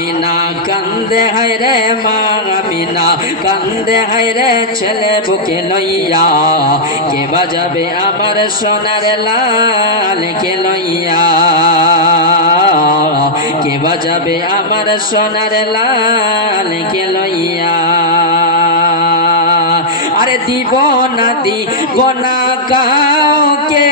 আমিনা কান্দে হায় রে মা আমিনা কান্দে হায় রে ছেলে বুকে লইয়া। কে বাজাবে আমার সোনার লাল কে লইয়া? কে বাজাবে আমার সোনার লাল কে লইয়া? আরে দিব না দিব না কাউকে।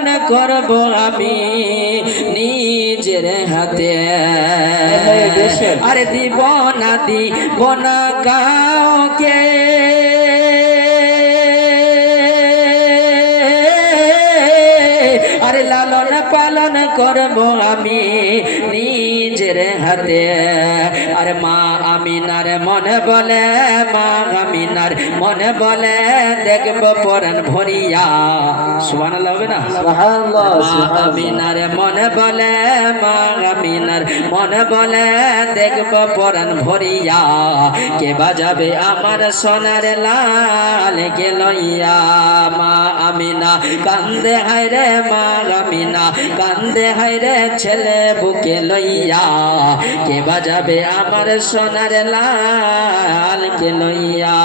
পালন করব আমি নিজের হাতে। আরে দিব না দিব না কাউকে। পালন করব আমি নিজের হাতে। আরে মা আমিনার মনে বলে মা আমিনার মনে বলে দেখব পরান ভরিয়া। সুবহানাল্লাহ হবে না? সুবহানাল্লাহ মা আমিনার মনে বলে মা আমিনার মনে বলে দেখব পরান ভরিয়া। কে বাজাবে আমার সোনার লাল কে লইয়া মা আমিনা। কান্দে হায়রে মা আমিনা। কান্দে হায়রে ছেলে বুকে লইয়া। কে বাজাবে আমার সোনার লাল কে লইয়া?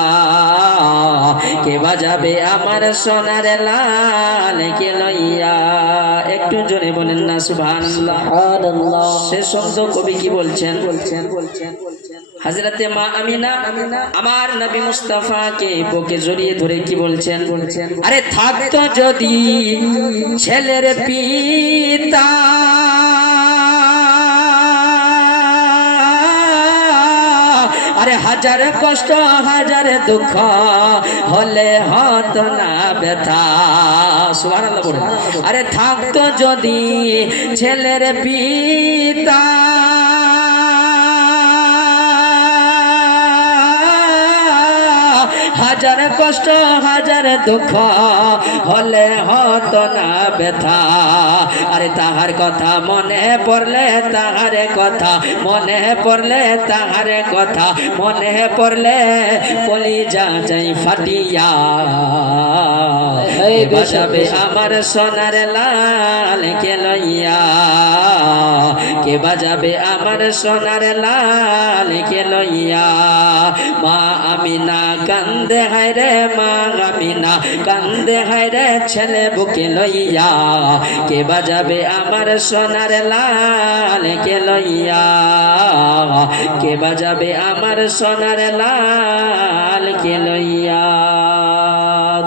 কে বাজাবে আমার সোনার লাল কে লইয়া? একটু জোরে বলেন না সুবহানাল্লাহ। শেষ শব্দ কবি কি বলছেন? বলছেন বলছেন বলছেন। হাজরাতে মা আমিনা আমার নবী মুস্তাফাকে বুকে জড়িয়ে ধরে কি বলছেন? বলছেন আরে থাকতো যদি ছেলের পিতা আরে হাজার কষ্ট হাজার দুঃখ হলে হতো না ব্যথা। সুবহানাল্লাহ বলে আরে থাকতো যদি ছেলের পিতা হাজার কষ্ট, হাজার দুঃখ হলে হত না ব্যথা। আরে তাহার কথা মনে পড়লে তাহারে কথা, মনে পড়লে তাহারে কথা, মনে পড়লে কলি যা যাই ফাটিয়া। বাজাবে আমার সোনার লাল কে লইয়া কে বাজাবে আমার সোনার লাল কে লইয়া মা আমিনা কান্দে হায় রে মা আমিনা কান্দে হায় রে ছেলে বুকে লইয়া। কে বাজাবে আমার সোনার লাল কে লইয়া কে বাজাবে আমার সোনার লাল কে লইয়া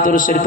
তোর শরীর